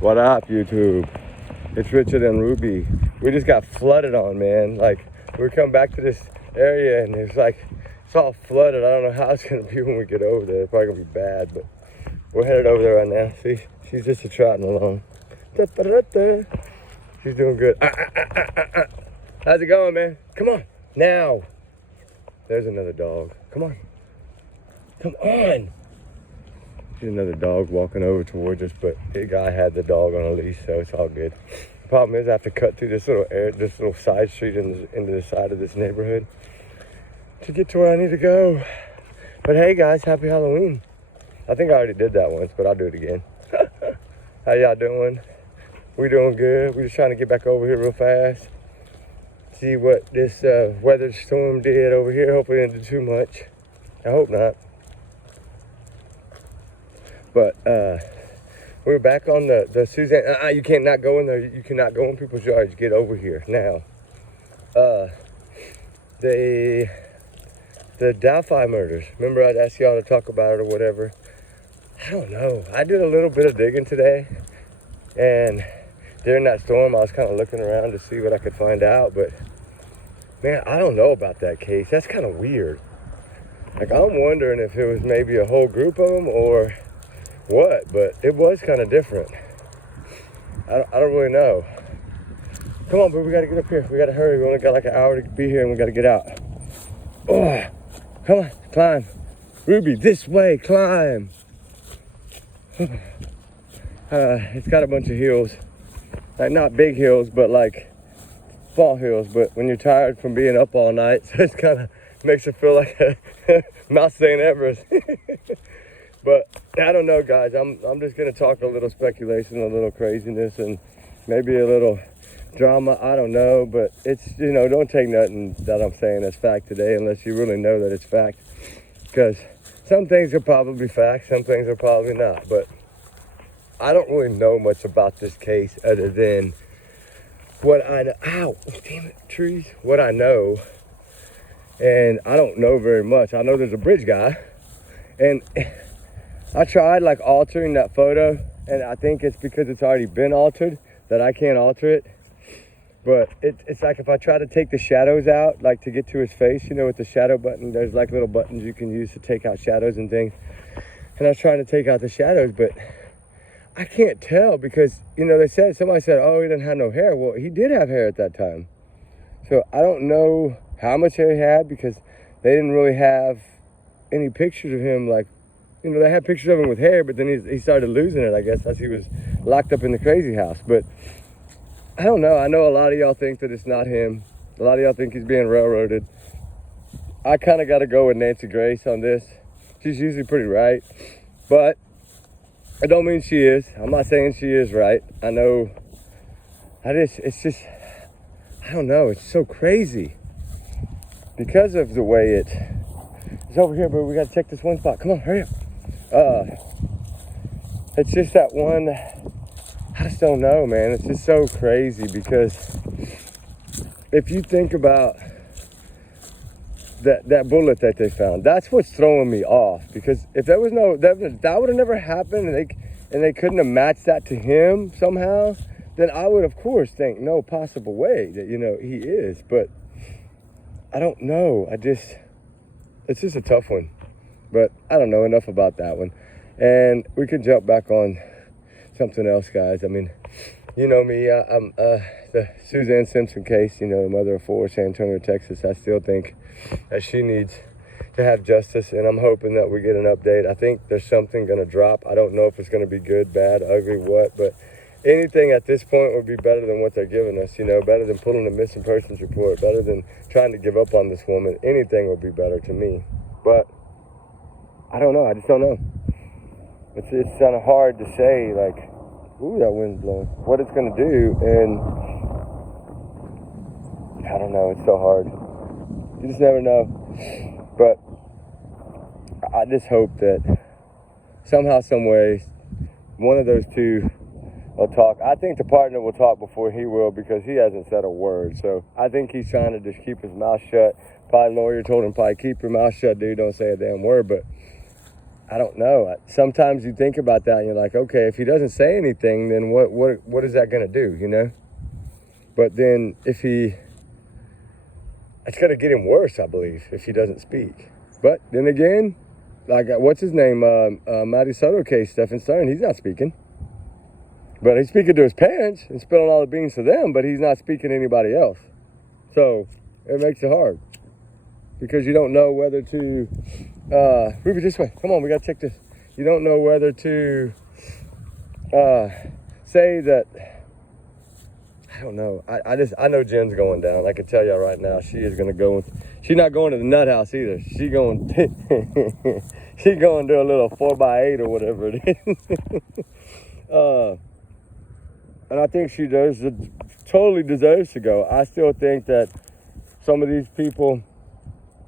What up, YouTube? It's Richard and Ruby. We just got flooded on, man. Like, we come back to this area and it's like, it's all flooded. I don't know how it's gonna be when we get over there. It's probably gonna be bad, but we're headed over there right now. See, she's just trotting along. She's doing good. How's it going, man? Come on, now. There's another dog. Come on. Come on. There's another dog walking over towards us, but the guy had the dog on a leash, so it's all good. The problem is I have to cut through this little side street into the side of this neighborhood to get to where I need to go. But hey, guys, happy Halloween. I think I already did that once, but I'll do it again. How y'all doing? We doing good. We're just trying to get back over here real fast. See what this weather storm did over here. Hopefully it didn't do too much. I hope not. But we're back on the Suzanne. You can't not go in there. You cannot go in people's yards. Get over here now. The Delphi murders. Remember I'd asked y'all to talk about it or whatever. I don't know. I did a little bit of digging today, and during that storm, I was kind of looking around to see what I could find out. But man, I don't know about that case. That's kind of weird. Like, I'm wondering if it was maybe a whole group of them or what, but it was kind of different. I don't really know. Come on, but we got to get up here. We got to hurry. We only got like an hour to be here, and we got to get out. Oh, come on, climb. Ruby, this way, climb. It's got a bunch of hills. Like, not big hills, but like small hills. But when you're tired from being up all night, so it kind of makes it feel like a Mount St. Everest. But I don't know, guys. I'm just gonna talk a little speculation, a little craziness, and maybe a little drama. I don't know, but it's, you know, don't take nothing that I'm saying as fact today unless you really know that it's fact. Because some things are probably fact, some things are probably not. But I don't really know much about this case other than what I know. Ow, damn it, trees. What I know, and I don't know very much. I know there's a bridge guy, and I tried like altering that photo, and I think it's because it's already been altered that I can't alter it. But it's like if I try to take the shadows out, like to get to his face, you know, with the shadow button, there's like little buttons you can use to take out shadows and things. And I was trying to take out the shadows, but I can't tell because, you know, somebody said, oh, he didn't have no hair. Well, he did have hair at that time. So I don't know how much hair he had because they didn't really have any pictures of him. Like, you know, they had pictures of him with hair, but then he started losing it, I guess, as he was locked up in the crazy house. But I don't know. I know a lot of y'all think that it's not him. A lot of y'all think he's being railroaded. I kind of got to go with Nancy Grace on this. She's usually pretty right. But I don't mean she is. I'm not saying she is right. I know. It's just, I don't know. It's so crazy. Because of the way it's over here, but we got to check this one spot. Come on, hurry up. It's just that one, I just don't know, man. It's just so crazy because if you think about that bullet that they found, that's what's throwing me off. Because if there was that would have never happened, and they couldn't have matched that to him somehow, then I would of course think no possible way that, you know, he is. But I don't know. It's just a tough one. But I don't know enough about that one. And we can jump back on something else, guys. I mean, you know me, I'm the Suzanne Simpson case, you know, mother of four, San Antonio, Texas. I still think that she needs to have justice, and I'm hoping that we get an update. I think there's something going to drop. I don't know if it's going to be good, bad, ugly, what, but anything at this point would be better than what they're giving us, you know, better than pulling a missing persons report, better than trying to give up on this woman. Anything would be better to me. But I don't know. I just don't know. It's kind of hard to say, like, ooh, that wind's blowing, what it's going to do. And I don't know. It's so hard. You just never know. But I just hope that somehow, some way, one of those two will talk. I think the partner will talk before he will because he hasn't said a word. So I think he's trying to just keep his mouth shut. Probably lawyer told him, probably keep your mouth shut, dude. Don't say a damn word. But I don't know. Sometimes you think about that and you're like, okay, if he doesn't say anything, then what is that going to do, you know? But then it's going to get him worse, I believe, if he doesn't speak. But then again, like, what's his name? Matty Soto case, Stephen Stern, he's not speaking. But he's speaking to his parents and spilling all the beans to them, but he's not speaking to anybody else. So it makes it hard because you don't know whether to, Ruby, this way. Come on, we got to check this. You don't know whether to say that, I don't know. I know Jen's going down. I can tell y'all right now, she is going to go. She's not going to the nut house either. She going to a little 4x8 or whatever it is. And I think she totally deserves to go. I still think that some of these people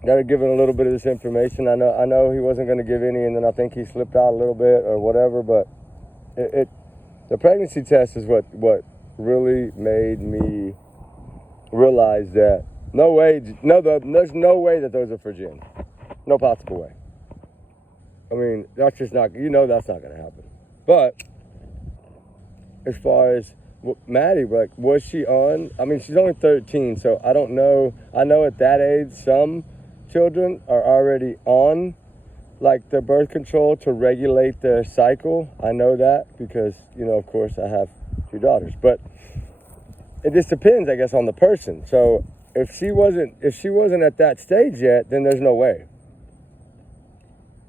that are giving a little bit of this information, I know he wasn't going to give any, and then I think he slipped out a little bit or whatever, but the pregnancy test is what really made me realize that there's no way that those are for Jen. No possible way. I mean, that's just not, that's not going to happen. But as far as Maddie, like, was she on? I mean, she's only 13, so I don't know. I know at that age, some children are already on, like, the birth control to regulate their cycle. I know that because, of course, I have 2 daughters. But it just depends, I guess, on the person. So if she wasn't at that stage yet, then there's no way.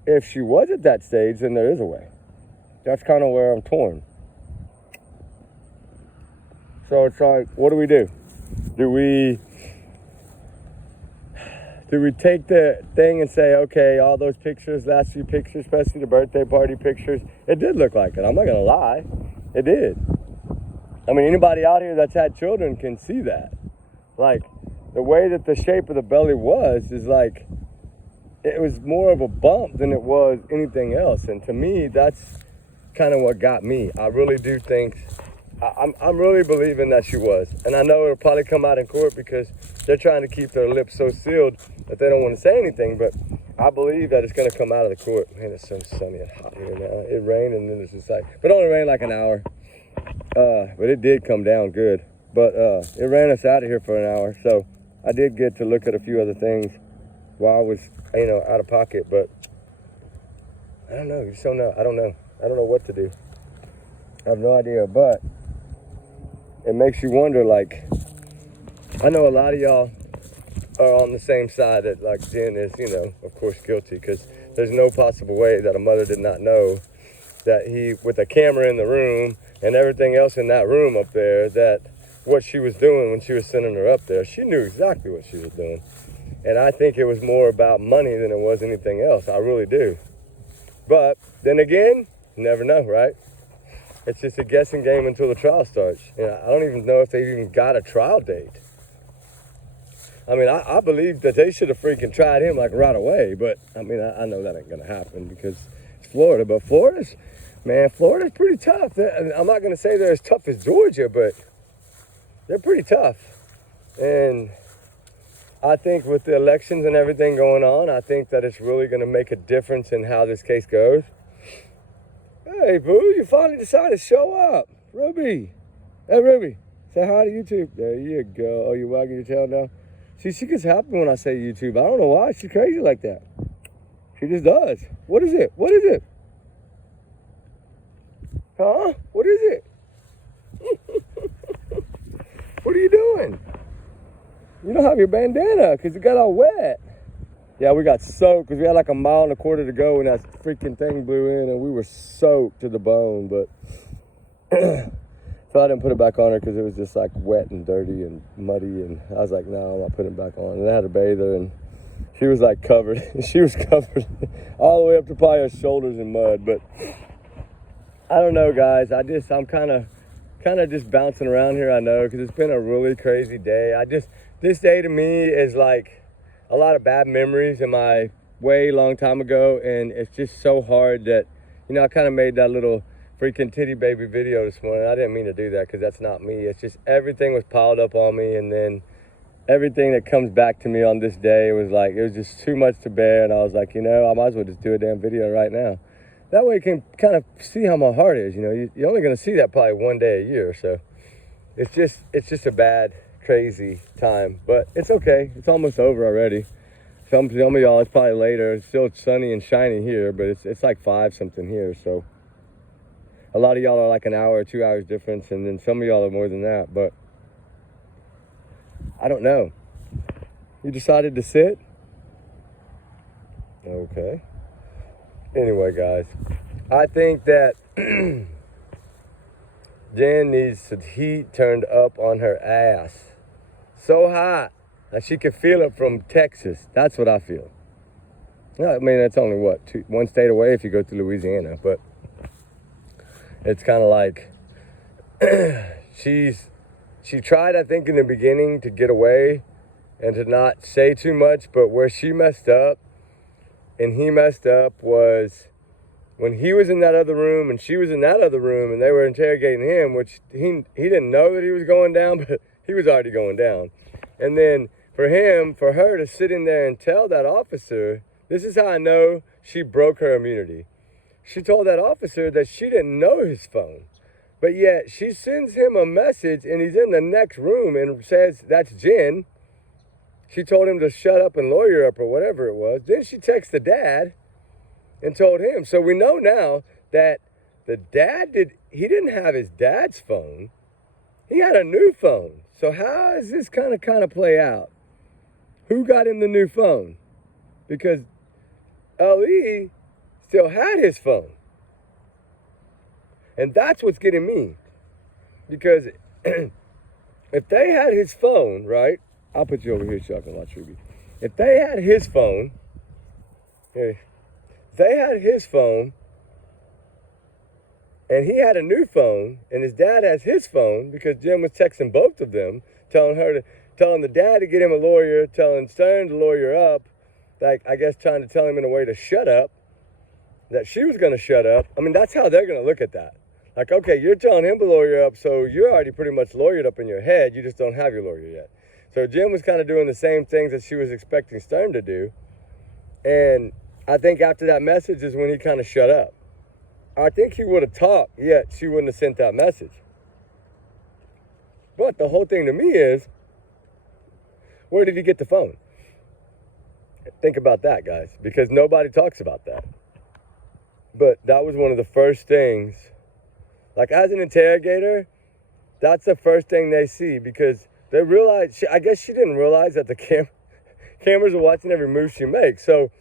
If she was at that stage, then there is a way. That's kind of where I'm torn. So it's like, what do we do? Do we take the thing and say, okay, all those pictures, last few pictures, especially the birthday party pictures, it did look like it. I'm not going to lie. It did. I mean, anybody out here that's had children can see that. Like, the way that the shape of the belly was is like, it was more of a bump than it was anything else. And to me, that's kind of what got me. I really do think, I'm really believing that she was. And I know it'll probably come out in court because they're trying to keep their lips so sealed that they don't want to say anything. But I believe that it's going to come out of the court. Man, it's so sunny and hot here now. It rained and then it's just like, but it only rained like an hour. But it did come down good. But it ran us out of here for an hour. So I did get to look at a few other things while I was, out of pocket. But I don't know. You just don't know. I don't know. I don't know what to do. I have no idea. But it makes you wonder, like, I know a lot of y'all are on the same side that, like, Jen is, of course, guilty, because there's no possible way that a mother did not know that he, with a camera in the room and everything else in that room up there, that what she was doing when she was sending her up there, she knew exactly what she was doing. And I think it was more about money than it was anything else. I really do. But then again, you never know, right? It's just a guessing game until the trial starts. I don't even know if they've even got a trial date. I mean, I believe that they should have freaking tried him like right away. But, I mean, I know that ain't going to happen because it's Florida. But Florida's pretty tough. I'm not going to say they're as tough as Georgia, but they're pretty tough. And I think with the elections and everything going on, I think that it's really going to make a difference in how this case goes. Hey, boo, you finally decided to show up. Ruby. Hey, Ruby. Say hi to YouTube. There you go. Oh, you wagging your tail now? See, she gets happy when I say YouTube. I don't know why. She's crazy like that. She just does. What is it? What is it? Huh? What is it? What are you doing? You don't have your bandana because it got all wet. Yeah, we got soaked because we had like a mile and a quarter to go and that freaking thing blew in and we were soaked to the bone. But so I didn't put it back on her because it was just like wet and dirty and muddy. And I was like, no, I'm not putting it back on. And I had to bathe her and she was like covered. She was covered all the way up to probably her shoulders in mud. But I don't know, guys. I'm kind of just bouncing around here, I know, because it's been a really crazy day. This day to me is like a lot of bad memories in my way long time ago, and it's just so hard that, I kind of made that little freaking titty baby video this morning. I didn't mean to do that because that's not me. It's just everything was piled up on me, and then everything that comes back to me on this day was like, it was just too much to bear. And I was like, I might as well just do a damn video right now. That way you can kind of see how my heart is. You're only going to see that probably one day a year. So it's just a bad, crazy time. But it's okay. It's almost over already. Some of y'all, it's probably later. It's still sunny and shiny here, but it's like 5 something here. So a lot of y'all are like an hour or 2 hours difference. And then some of y'all are more than that. But I don't know. You decided to sit? Okay. Anyway, guys, I think that Jen needs some heat turned up on her ass. So hot that she could feel it from Texas. That's what I feel. I mean, it's only, one state away if you go to Louisiana. But it's kind of like she tried, I think, in the beginning to get away and to not say too much. But where she messed up and he messed up was when he was in that other room and she was in that other room and they were interrogating him, which he didn't know that he was going down, but he was already going down. And then for her to sit in there and tell that officer, this is how I know she broke her immunity. She told that officer that she didn't know his phone, but yet she sends him a message and he's in the next room and says, that's Jen. She told him to shut up and lawyer up or whatever it was. Then she texts the dad and told him. So we know now that the dad he didn't have his dad's phone. He had a new phone. So how does this kind of play out? Who got him the new phone? Because LE still had his phone. And that's what's getting me. Because if they had his phone, right? I'll put you over here so I can watch Ruby. If they had his phone, if they had his phone, and he had a new phone, and his dad has his phone, because Jim was texting both of them, telling the dad to get him a lawyer, telling Stern to lawyer up, like, I guess trying to tell him in a way to shut up, that she was going to shut up. I mean, that's how they're going to look at that. Like, okay, you're telling him to lawyer up, so you're already pretty much lawyered up in your head, you just don't have your lawyer yet. So Jim was kind of doing the same things that she was expecting Stern to do. And I think after that message is when he kind of shut up. I think he would have talked, yet she wouldn't have sent that message. But the whole thing to me is, where did he get the phone? Think about that, guys, because nobody talks about that. But that was one of the first things, like as an interrogator, that's the first thing they see, because they realize, I guess she didn't realize that the cameras are watching every move she makes. So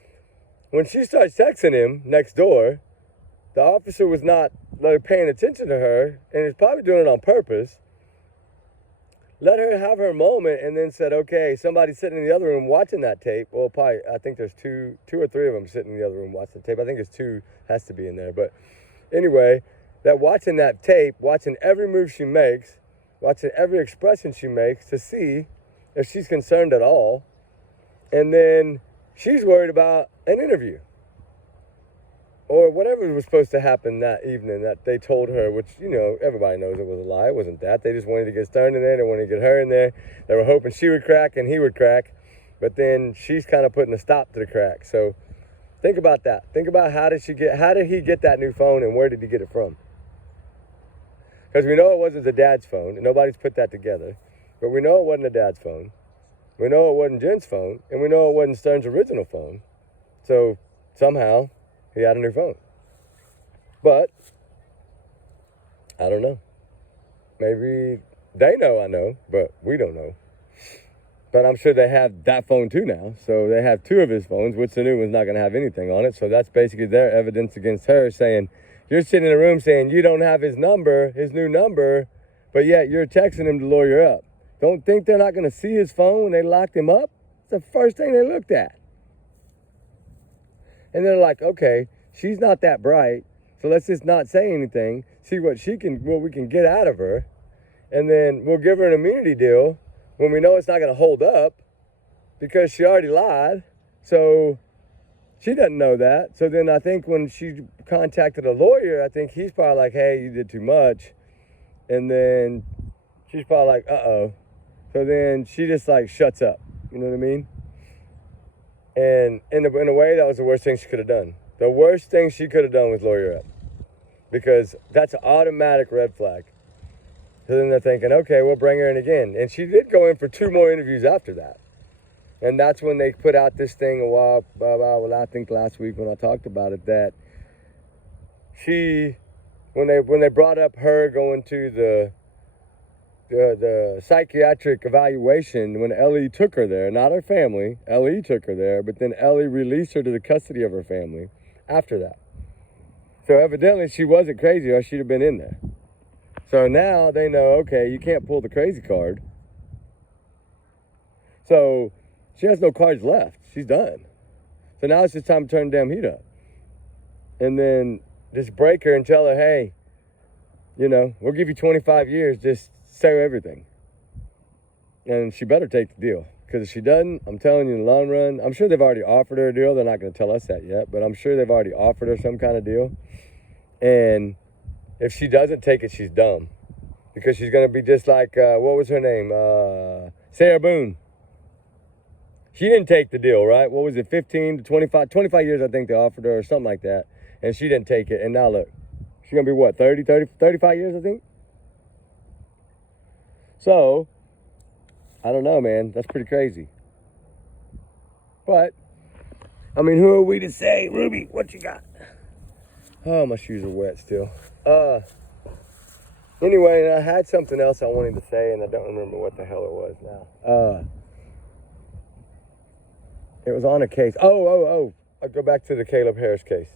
when she starts texting him next door, the officer was not paying attention to her and is probably doing it on purpose. Let her have her moment and then said, okay, somebody's sitting in the other room watching that tape. Well, probably, I think there's two or three of them sitting in the other room watching the tape. I think it's 2 has to be in there. But anyway, that watching that tape, watching every move she makes, watching every expression she makes to see if she's concerned at all. And then she's worried about an interview or whatever was supposed to happen that evening that they told her, which, everybody knows it was a lie. It wasn't that. They just wanted to get Stern in there. They wanted to get her in there. They were hoping she would crack and he would crack. But then she's kind of putting a stop to the crack. So think about that. Think about how did he get that new phone and where did he get it from? Because we know it wasn't the dad's phone, and nobody's put that together. But we know it wasn't the dad's phone. We know it wasn't Jen's phone, and we know it wasn't Stern's original phone. So somehow he had a new phone. But I don't know. Maybe they know I know, but we don't know. But I'm sure they have that phone too now. So they have 2 of his phones, which the new one's not going to have anything on it. So that's basically their evidence against her, saying, you're sitting in a room saying you don't have his number, his new number, but yet you're texting him to lawyer up. Don't think they're not going to see his phone when they locked him up? It's the first thing they looked at. And they're like, okay, she's not that bright, so let's just not say anything, see what we can get out of her, and then we'll give her an immunity deal when we know it's not going to hold up because she already lied. So she doesn't know that. So then I think when she contacted a lawyer, I think he's probably like, hey, you did too much. And then she's probably like, uh-oh. So then she just like shuts up. You know what I mean? And in a way, that was the worst thing she could have done. The worst thing she could have done was lawyer up, because that's an automatic red flag. So then they're thinking, okay, we'll bring her in again. And she did go in for 2 more interviews after that. And that's when they put out this thing well, I think last week when I talked about it, that she, when they brought up her going to the psychiatric evaluation, when Ellie took her there, not her family, Ellie took her there, but then Ellie released her to the custody of her family after that. So evidently she wasn't crazy, or she'd have been in there. So now they know, okay, you can't pull the crazy card. So she has no cards left. She's done. So now it's just time to turn the damn heat up. And then just break her and tell her, hey, you know, we'll give you 25 years, just say everything. And she better take the deal. Because if she doesn't, I'm telling you, in the long run, I'm sure they've already offered her a deal. They're not going to tell us that yet, but I'm sure they've already offered her some kind of deal. And if she doesn't take it, she's dumb. Because she's going to be just like, what was her name? Sarah Boone. She didn't take the deal, right? What was it, 15 to 25? 25 years, I think they offered her, or something like that. And she didn't take it. And now look, she's going to be what, 35 years, I think? So, I don't know, man. That's pretty crazy. But, I mean, who are we to say? Ruby, what you got? Oh, my shoes are wet still. Anyway, I had something else I wanted to say, and I don't remember what the hell it was now. It was on a case. Oh. I'll go back to the Caleb Harris case.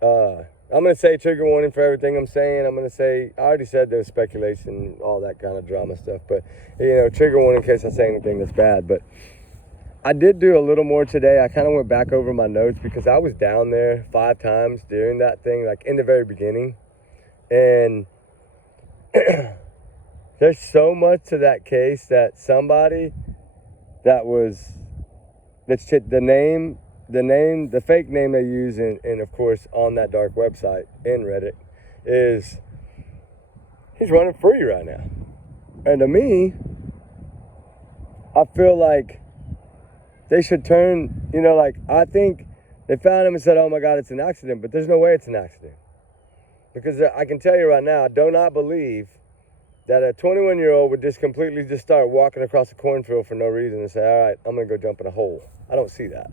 I'm going to say trigger warning for everything I'm saying. I'm going to say, I already said there's speculation, all that kind of drama stuff. But, you know, trigger warning in case I say anything that's bad. But I did do a little more today. I kind of went back over my notes because I was down there 5 times during that thing, like in the very beginning. And there's so much to that case that somebody that was, that's the fake name they use in of course on that dark website in Reddit is, he's running free right now. And to me, I feel like they should turn, you know, like, I think they found him and said, oh my God, it's an accident, but there's no way it's an accident. Because I can tell you right now, I do not believe that a 21-year-old would just completely just start walking across a cornfield for no reason and say, all right, I'm going to go jump in a hole. I don't see that.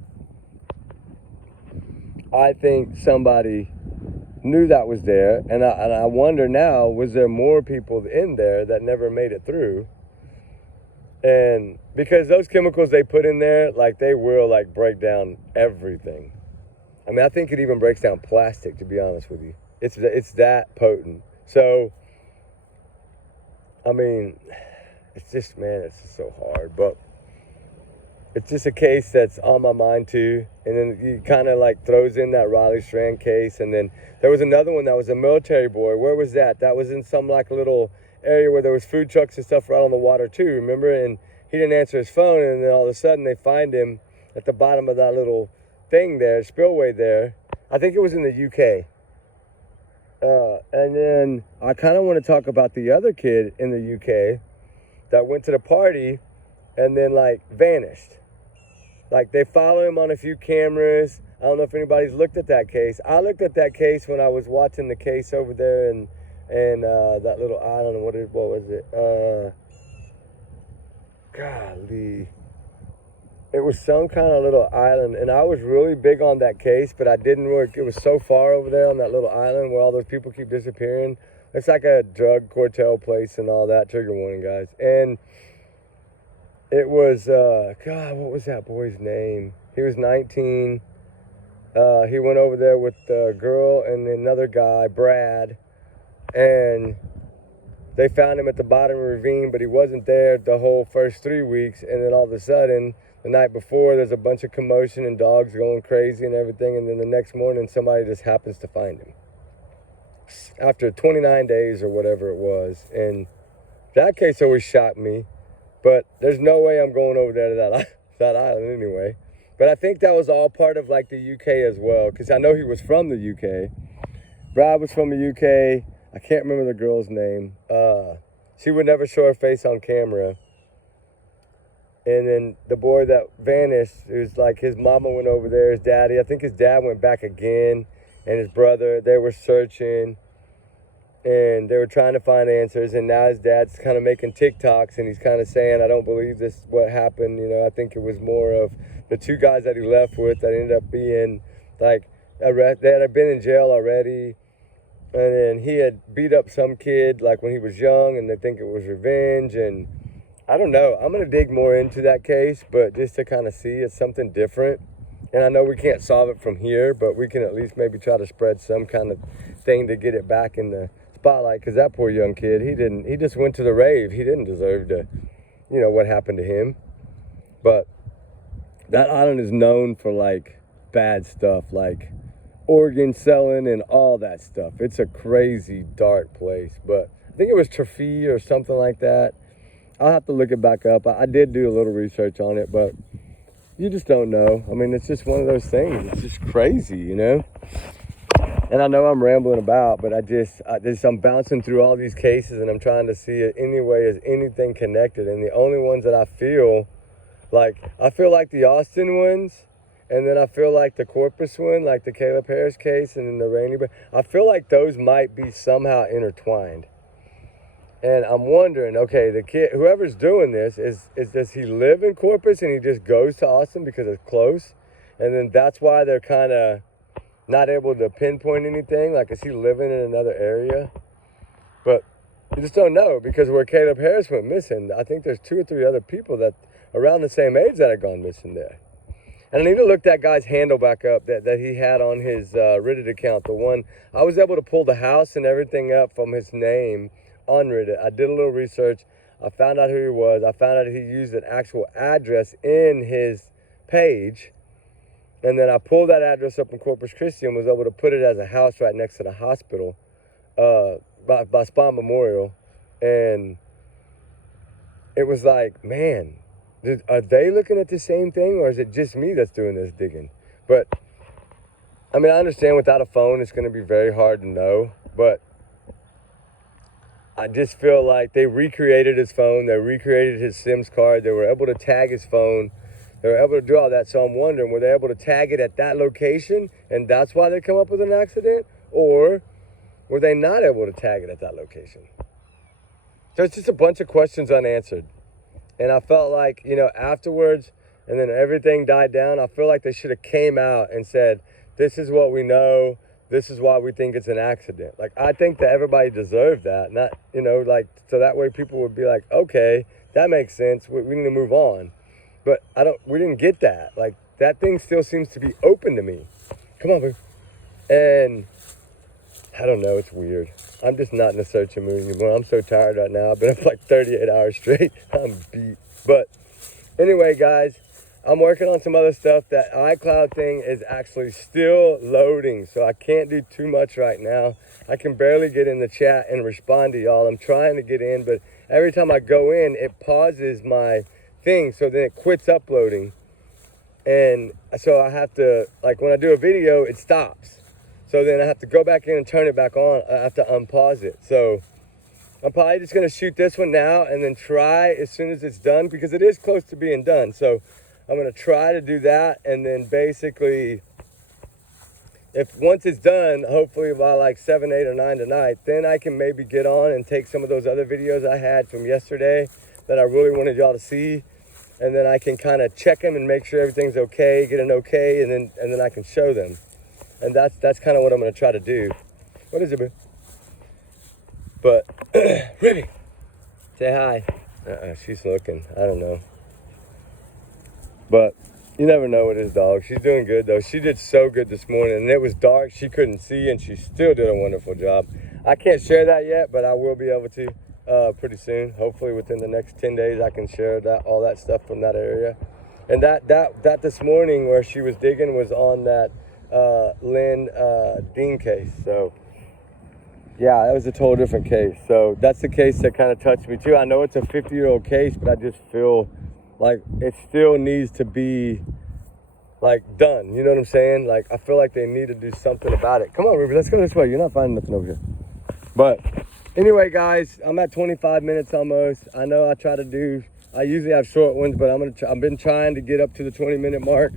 I think somebody knew that was there, and I wonder now, was there more people in there that never made it through? And because those chemicals they put in there, like, they will, like, break down everything. I mean, I think it even breaks down plastic, to be honest with you. It's that potent. So, I mean, it's just, man, it's just so hard. But it's just a case that's on my mind too. And then he kind of like throws in that Riley Strand case. And then there was another one that was a military boy. Where was that? That was in some like little area where there was food trucks and stuff right on the water too, remember? And he didn't answer his phone. And then all of a sudden they find him at the bottom of that little thing there, spillway there. I think it was in the UK. And then I kind of want to talk about the other kid in the UK that went to the party and then like vanished. Like they follow him on a few cameras. I don't know if anybody's looked at that case. I looked at that case when I was watching the case over there and that little island. What was it? Golly. It was some kind of little island, and I was really big on that case, but I didn't really, it was so far over there on that little island where all those people keep disappearing. It's like a drug cartel place and all that. Trigger warning, guys. And it was, God, what was that boy's name? He was 19. He went over there with the girl and another guy, Brad, and they found him at the bottom of the ravine, but he wasn't there the whole first 3 weeks, and then all of a sudden, the night before, there's a bunch of commotion and dogs going crazy and everything, and then the next morning, somebody just happens to find him. After 29 days or whatever it was. And that case always shocked me, but there's no way I'm going over there to that island anyway. But I think that was all part of like the UK as well, because I know he was from the UK. Brad was from the UK. I can't remember the girl's name. She would never show her face on camera. And then the boy that vanished, it was like his mama went over there, his daddy. I think his dad went back again, and his brother. They were searching, and they were trying to find answers. And now his dad's kind of making TikToks, and he's kind of saying, I don't believe this, what happened. You know, I think it was more of the two guys that he left with that ended up being, like, they had been in jail already. And then he had beat up some kid, like, when he was young, and they think it was revenge. And I don't know. I'm going to dig more into that case, but just to kind of see it's something different. And I know we can't solve it from here, but we can at least maybe try to spread some kind of thing to get it back in the spotlight. Because that poor young kid, he just went to the rave. He didn't deserve to, you know, what happened to him. But that island is known for, like, bad stuff, like organ selling and all that stuff. It's a crazy, dark place. But I think it was Trafee or something like that. I'll have to look it back up. I did do a little research on it, but you just don't know. I mean, it's just one of those things. It's just crazy, you know? And I know I'm rambling about, but I'm bouncing through all these cases, and I'm trying to see it anyway is anything connected. And the only ones that I feel like the Austin ones, and then I feel like the Corpus one, like the Caleb Harris case, and then the Rainy Bay. I feel like those might be somehow intertwined. And I'm wondering, okay, the kid, whoever's doing this, does he live in Corpus and he just goes to Austin because it's close? And then that's why they're kind of not able to pinpoint anything. Like, is he living in another area? But you just don't know, because where Caleb Harris went missing, I think there's 2 or 3 other people that around the same age that have gone missing there. And I need to look that guy's handle back up that he had on his Reddit account. The one, I was able to pull the house and everything up from his name on Reddit. I did a little research. I found out who he was. I found out he used an actual address in his page. And then I pulled that address up in Corpus Christi and was able to put it as a house right next to the hospital by Spine Memorial. And it was like, man, are they looking at the same thing, or is it just me that's doing this digging? But, I mean, I understand without a phone it's going to be very hard to know, but I just feel like they recreated his phone, they recreated his SIMS card, they were able to tag his phone, they were able to do all that. So I'm wondering, were they able to tag it at that location, and that's why they come up with an accident? Or were they not able to tag it at that location? There's just a bunch of questions unanswered. And I felt like, you know, afterwards, and then everything died down, I feel like they should have came out and said, this is what we know, this is why we think it's an accident. Like, I think that everybody deserved that. Not, you know, like, so that way people would be like, okay, that makes sense, we need to move on. But we didn't get that. Like, that thing still seems to be open to me. Come on, boo. And I don't know, it's weird. I'm just not in a searching mood anymore. I'm so tired right now. I've been up like 38 hours straight. I'm beat. But anyway, guys, I'm working on some other stuff. That iCloud thing is actually still loading, so I can't do too much right now. I can barely get in the chat and respond to y'all. I'm trying to get in, but every time I go in, it pauses my thing, so then it quits uploading. And so I have to, like, when I do a video, it stops. So then I have to go back in and turn it back on. I have to unpause it. So I'm probably just going to shoot this one now and then try as soon as it's done, because it is close to being done. So I'm going to try to do that. And then basically, once it's done, hopefully by like 7, 8, or 9 tonight, then I can maybe get on and take some of those other videos I had from yesterday that I really wanted y'all to see. And then I can kind of check them and make sure everything's okay, get an okay, and then I can show them. And that's kind of what I'm going to try to do. What is it, boo? But, Ribby, say hi. She's looking. I don't know. But you never know with this dog. She's doing good, though. She did so good this morning. And it was dark. She couldn't see, and she still did a wonderful job. I can't share that yet, but I will be able to pretty soon. Hopefully within the next 10 days, I can share all that stuff from that area. And that this morning where she was digging was on that Lynn Dean case. So yeah, that was a total different case. So that's the case that kind of touched me too. I know it's a 50-year-old case, but I just feel like it still needs to be like done. You know what I'm saying? Like, I feel like they need to do something about it. Come on, Ruby, let's go this way. You're not finding nothing over here. But anyway, guys, I'm at 25 minutes almost. I know I try to do I usually have short ones, but I've been trying to get up to the 20-minute mark.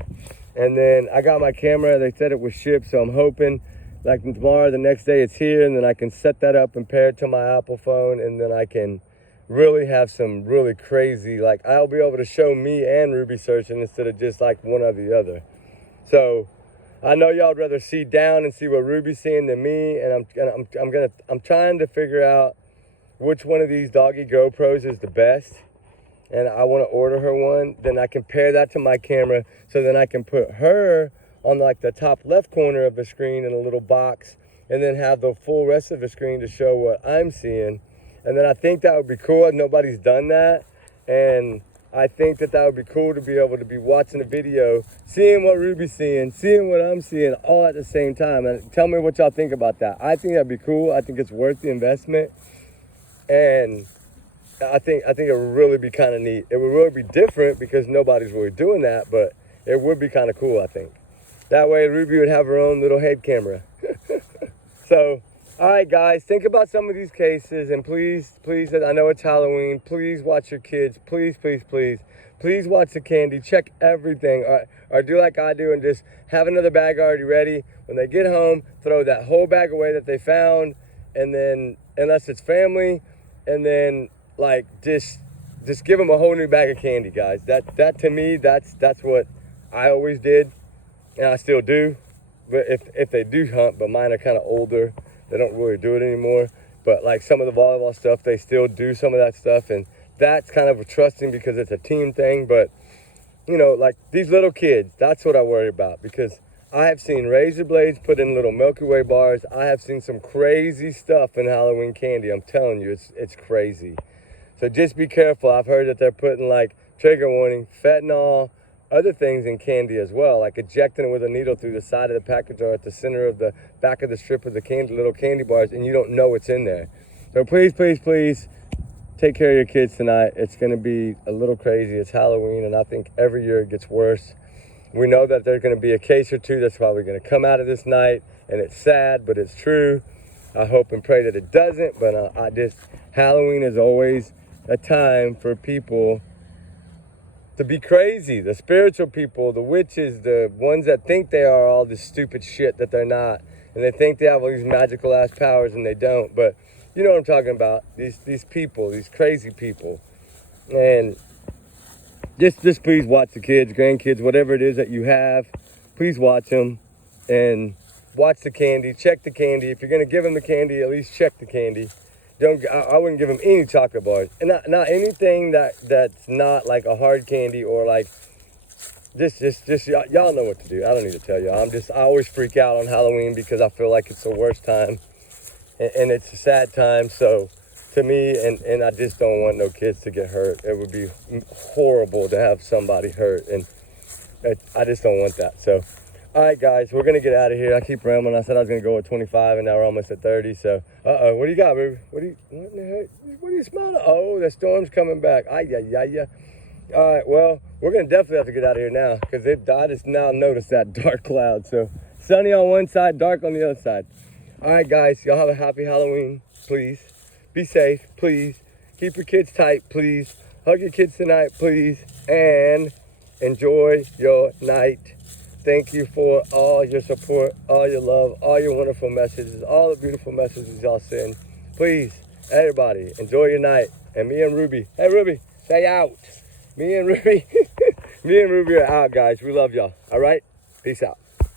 And then I got my camera. They said it was shipped, so I'm hoping like tomorrow, the next day it's here, and then I can set that up and pair it to my Apple phone, and then I can really have some really crazy, like I'll be able to show me and Ruby searching instead of just like one or the other. So I know y'all would rather see down and see what Ruby's seeing than me, and I'm trying to figure out which one of these doggy GoPros is the best, and I want to order her one. Then I can pair that to my camera, so then I can put her on like the top left corner of the screen in a little box, and then have the full rest of the screen to show what I'm seeing. And then I think that would be cool. Nobody's done that, and I think that would be cool to be able to be watching a video, seeing what Ruby's seeing, seeing what I'm seeing, all at the same time. And tell me what y'all think about that. I think that'd be cool. I think it's worth the investment, and I think it would really be kind of neat. It would really be different because nobody's really doing that, but it would be kind of cool, I think. That way Ruby would have her own little head camera. So, all right, guys, think about some of these cases, and please, I know it's Halloween. Please watch your kids. Please watch the candy. Check everything. Or do like I do and just have another bag already ready. When they get home, throw that whole bag away that they found, and then, unless it's family, and then like just give them a whole new bag of candy, guys. That to me, that's what I always did, and I still do. But if they do hunt, but mine are kind of older. They don't really do it anymore, but like some of the volleyball stuff, they still do some of that stuff, and that's kind of trusting because it's a team thing. But you know, like these little kids, that's what I worry about, because I have seen razor blades put in little Milky Way bars. I have seen some crazy stuff in Halloween candy. I'm telling you, it's crazy. So just be careful. I've heard that they're putting like, trigger warning, fentanyl, other things in candy as well, like injecting it with a needle through the side of the package or at the center of the back of the strip of the candy, little candy bars, and you don't know what's in there. So please take care of your kids tonight. It's going to be a little crazy. It's Halloween, and I think every year it gets worse. We know that there's going to be a case or two that's probably going to come out of this night, and it's sad, but it's true. I hope and pray that it doesn't, but Halloween is always a time for people to be crazy. The spiritual people, the witches, the ones that think they are all this stupid shit that they're not, and they think they have all these magical ass powers and they don't. But you know what I'm talking about, these people, these crazy people. And just please watch the kids, grandkids, whatever it is that you have, please watch them and watch the candy, check the candy. If you're gonna give them the candy, at least check the candy. I wouldn't give them any chocolate bars, and not anything that's not like a hard candy or like just y'all know what to do. I don't need to tell you. I always freak out on Halloween because I feel like it's the worst time, and it's a sad time. So to me, and I just don't want no kids to get hurt. It would be horrible to have somebody hurt, and I just don't want that. So. All right, guys, we're going to get out of here. I keep rambling. I said I was going to go at 25, and now we're almost at 30. So, what do you got, baby? What in the heck? What are you smiling? Oh, the storm's coming back. All right, well, we're going to definitely have to get out of here now because I just now noticed that dark cloud. So, sunny on one side, dark on the other side. All right, guys, y'all have a happy Halloween, please. Be safe, please. Keep your kids tight, please. Hug your kids tonight, please. And enjoy your night. Thank you for all your support, all your love, all your wonderful messages, all the beautiful messages y'all send. Please, everybody, enjoy your night. And me and Ruby, hey Ruby, say out. Me and Ruby are out, guys. We love y'all. All right? Peace out.